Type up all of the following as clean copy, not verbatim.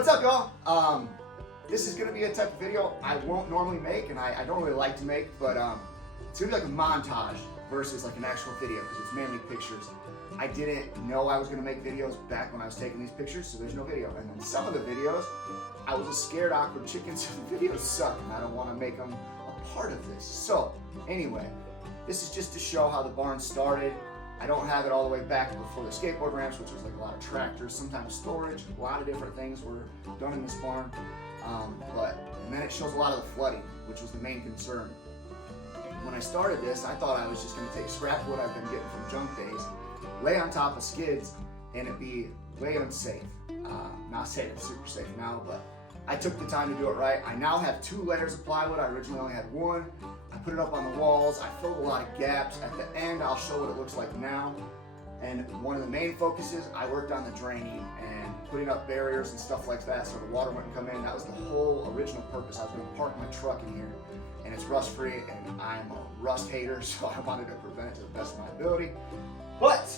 What's up, y'all? This is gonna be a type of video I won't normally make, and I don't really like to make, but it's gonna be like a montage versus like an actual video because it's mainly pictures. I didn't know I was gonna make videos back when I was taking these pictures, so there's no video. And then some of the videos, I was a scared, awkward chicken, so the videos suck, and I don't want to make them a part of this. So anyway, this is just to show how the barn started. I don't have it all the way back before the skateboard ramps, which was like a lot of tractors, sometimes storage, a lot of different things were done in this barn. And then it shows a lot of the flooding, which was the main concern. When I started this, I thought I was just gonna take scrap wood I've been getting from junk days, lay on top of skids, and it'd be way unsafe. Not saying it's super safe now, but I took the time to do it right. I now have 2 layers of plywood. I originally only had 1. I put it up on the walls. I filled a lot of gaps. At the end, I'll show what it looks like now. And one of the main focuses, I worked on the draining and putting up barriers and stuff like that so the water wouldn't come in. That was the whole original purpose. I was gonna park my truck in here, and it's rust free, and I'm a rust hater, so I wanted to prevent it to the best of my ability. But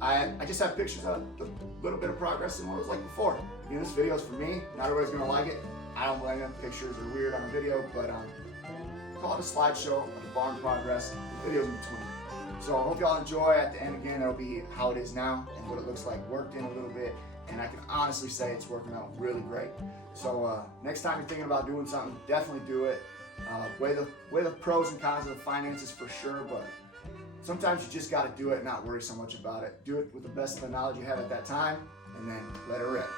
I just have pictures of a little bit of progress in what it was like before. You know, this video is for me. Not everybody's gonna like it. I don't blame them. Pictures are weird on a video, but call it a slideshow of the barn progress, the videos in between. So I hope y'all enjoy. At the end again, that'll be how it is now and what it looks like worked in a little bit. And I can honestly say it's working out really great. So next time you're thinking about doing something, definitely do it. Weigh the pros and cons of the finances for sure, but sometimes you just gotta do it and not worry so much about it. Do it with the best of the knowledge you have at that time, and then let it rip.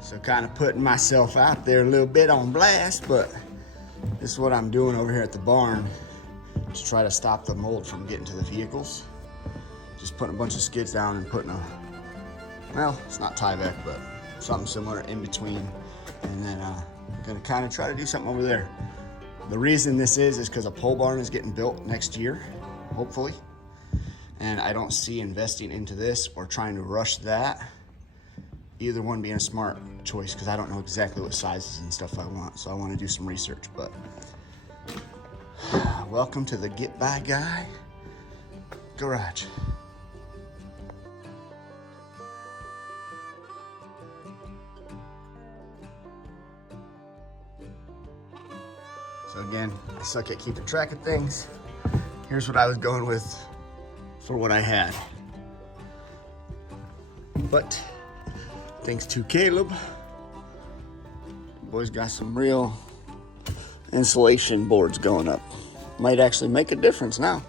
So kind of putting myself out there a little bit on blast, but this is what I'm doing over here at the barn to try to stop the mold from getting to the vehicles. Just putting a bunch of skids down and putting well, it's not Tyvek, but something similar in between. And then gonna kind of try to do something over there. The reason this is because a pole barn is getting built next year, hopefully. And I don't see investing into this or trying to rush that. Either one being a smart choice because I don't know exactly what sizes and stuff I want, so I want to do some research. But welcome to the Get By Guy garage. So again, I suck at keeping track of things. Here's what I was going with for what I had. But thanks to Caleb, the boys got some real insulation boards going up. Might actually make a difference now.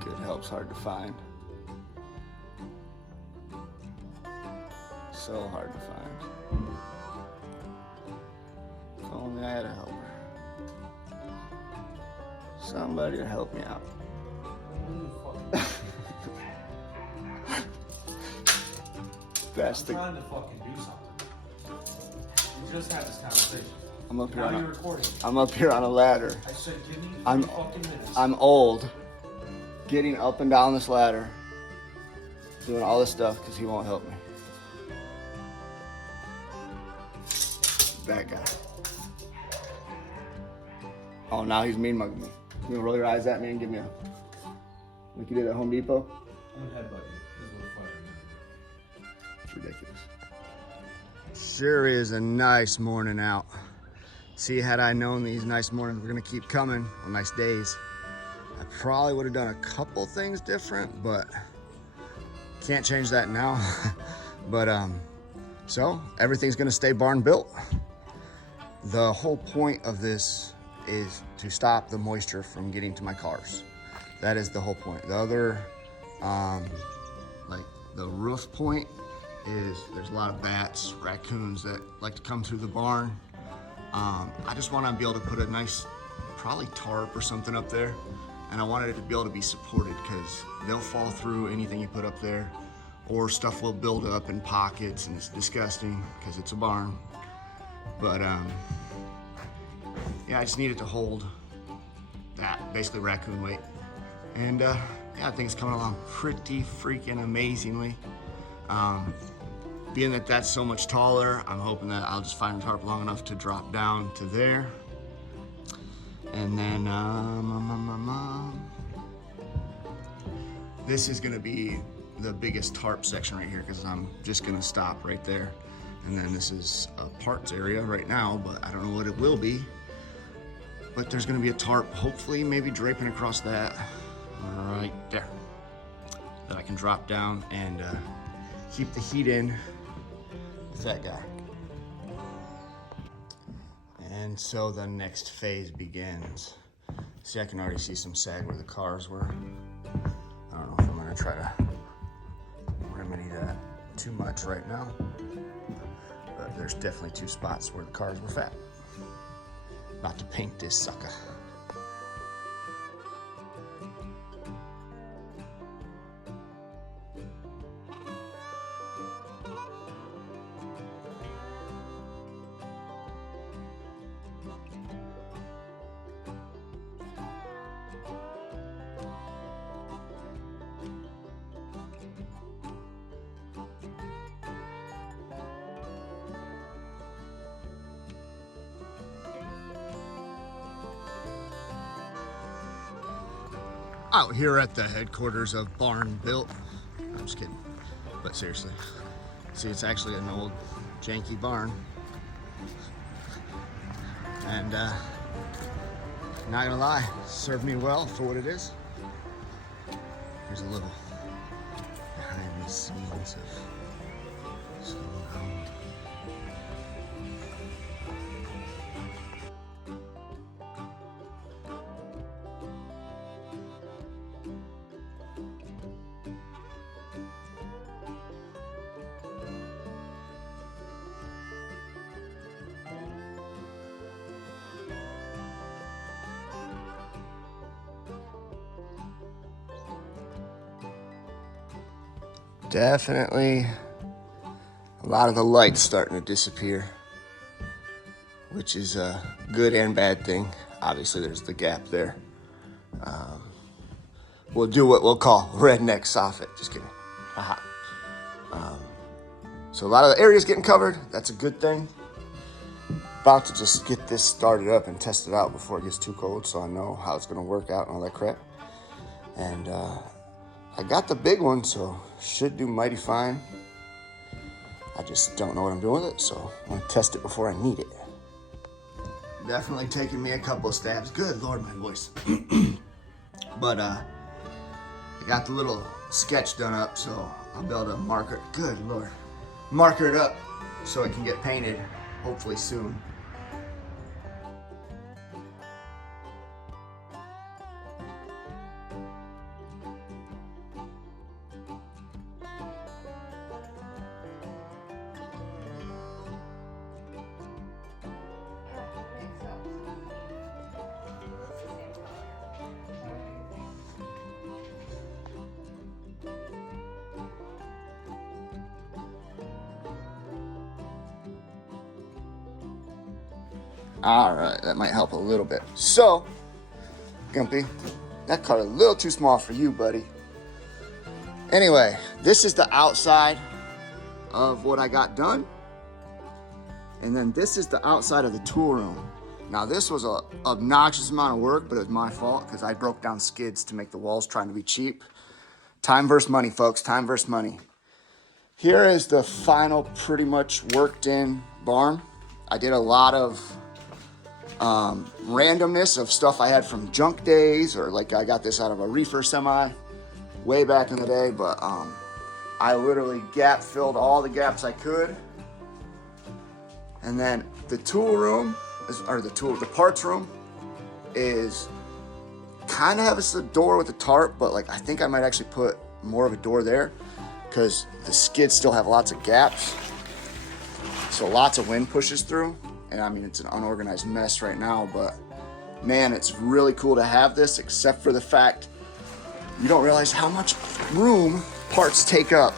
Good help's hard to find. So hard to find. If only I had a helper. Somebody to help me out. That's I'm trying to fucking do something. We just had this conversation. I'm up here now on you're recording. I'm up here on a ladder. I said give me I'm fucking minutes. I'm old. Getting up and down this ladder. Doing all this stuff because he won't help me. That guy. Oh, now he's mean mugging me. You gonna roll your eyes at me and give me a like you did at Home Depot? I'm gonna headbutt you. This is what fucking I'm gonna do. It's ridiculous. Sure is a nice morning out. See, had I known these nice mornings were gonna keep coming, well, nice days, I probably would have done a couple things different, but can't change that now. But so everything's gonna stay barn built. The whole point of this is to stop the moisture from getting to my cars. That is the whole point. The other, like the roof point is there's a lot of bats, raccoons that like to come through the barn. I just want to be able to put a nice, probably tarp or something up there. And I wanted it to be able to be supported because they'll fall through anything you put up there, or stuff will build up in pockets and it's disgusting because it's a barn. But yeah, I just need it to hold that, basically raccoon weight. And yeah, I think it's coming along pretty freaking amazingly. Being that that's so much taller, I'm hoping that I'll just find a tarp long enough to drop down to there. And then this is gonna be the biggest tarp section right here because I'm just gonna stop right there. And then this is a parts area right now, but I don't know what it will be. But there's gonna be a tarp, hopefully maybe draping across that right there, that I can drop down and keep the heat in with that guy. And so the next phase begins. See, I can already see some sag where the cars were. I don't know if I'm gonna try to remedy that too much right now, but there's definitely two spots where the cars were fat. About to paint this sucker. Out here at the headquarters of Barn Built. I'm just kidding, but seriously. See, it's actually an old janky barn. And not gonna lie, served me well for what it is. Here's a little behind the scenes of what's going on. Definitely a lot of the light's starting to disappear, which is a good and bad thing. Obviously, there's the gap there. We'll do what we'll call redneck soffit. Just kidding. Aha. So a lot of the area's getting covered. That's a good thing. About to just get this started up and test it out before it gets too cold, so I know how it's gonna work out and all that crap. And I got the big one, so should do mighty fine. I just don't know what I'm doing with it, so I want to test it before I need it. Definitely taking me a couple of stabs. Good Lord, my voice. But I got the little sketch done up, so I'll be able to mark it. Good Lord. Marker it up so it can get painted, hopefully soon. All right, that might help a little bit. So, Gumpy, that cut a little too small for you, buddy. Anyway, this is the outside of what I got done. And then this is the outside of the tool room. Now this was an obnoxious amount of work, but it was my fault because I broke down skids to make the walls trying to be cheap. Time versus money, folks, time versus money. Here is the final pretty much worked in barn. I did a lot of randomness of stuff I had from junk days, or like I got this out of a reefer semi way back in the day, but I literally gap filled all the gaps I could. And then the tool room, the parts room is kind of has a door with a tarp, but like I think I might actually put more of a door there because the skids still have lots of gaps. So lots of wind pushes through. And I mean, it's an unorganized mess right now, but man, it's really cool to have this, except for the fact you don't realize how much room parts take up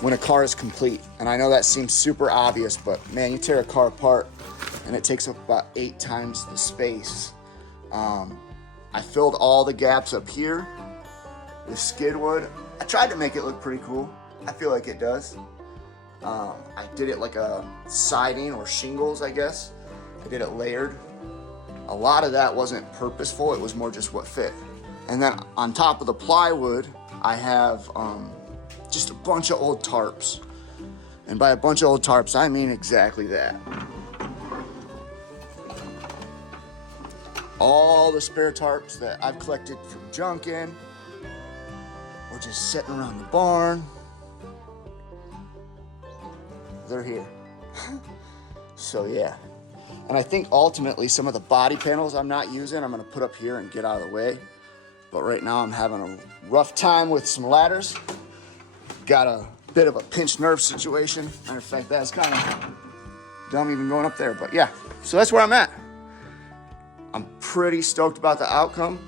when a car is complete. And I know that seems super obvious, but man, you tear a car apart and it takes up about 8 times the space. I filled all the gaps up here with skid wood. I tried to make it look pretty cool. I feel like it does. I did it like a siding or shingles, I guess. I did it layered. A lot of that wasn't purposeful, it was more just what fit. And then on top of the plywood, I have just a bunch of old tarps. And by a bunch of old tarps, I mean exactly that. All the spare tarps that I've collected from junking or just sitting around the barn, they're here. So yeah. And I think ultimately some of the body panels I'm not using, I'm gonna put up here and get out of the way. But right now I'm having a rough time with some ladders. Got a bit of a pinched nerve situation. Matter of fact, that's kind of dumb even going up there, but yeah. So that's where I'm at. I'm pretty stoked about the outcome.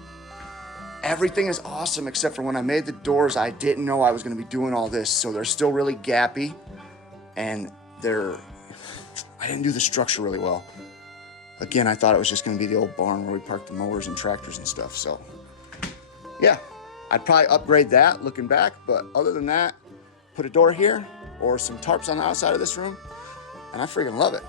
Everything is awesome except for when I made the doors, I didn't know I was gonna be doing all this. So they're still really gappy and I didn't do the structure really well. Again, I thought it was just gonna be the old barn where we parked the mowers and tractors and stuff, so. Yeah, I'd probably upgrade that looking back, but other than that, put a door here or some tarps on the outside of this room, and I freaking love it.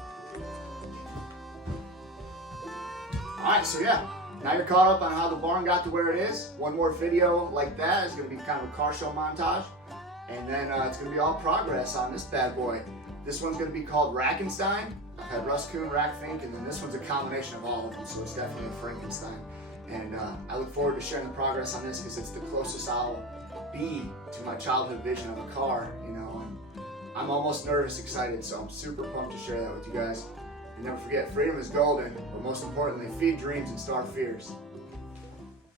All right, so yeah, now you're caught up on how the barn got to where it is. One more video like that is gonna be kind of a car show montage, and then it's gonna be all progress on this bad boy. This one's gonna be called Rackenstein. I've had Russ Kuhn, Rack Fink, and then this one's a combination of all of them, so it's definitely a Frankenstein. And I look forward to sharing the progress on this because it's the closest I'll be to my childhood vision of a car, you know. And I'm almost nervous excited, so I'm super pumped to share that with you guys. And never forget, freedom is golden, but most importantly, feed dreams and starve fears.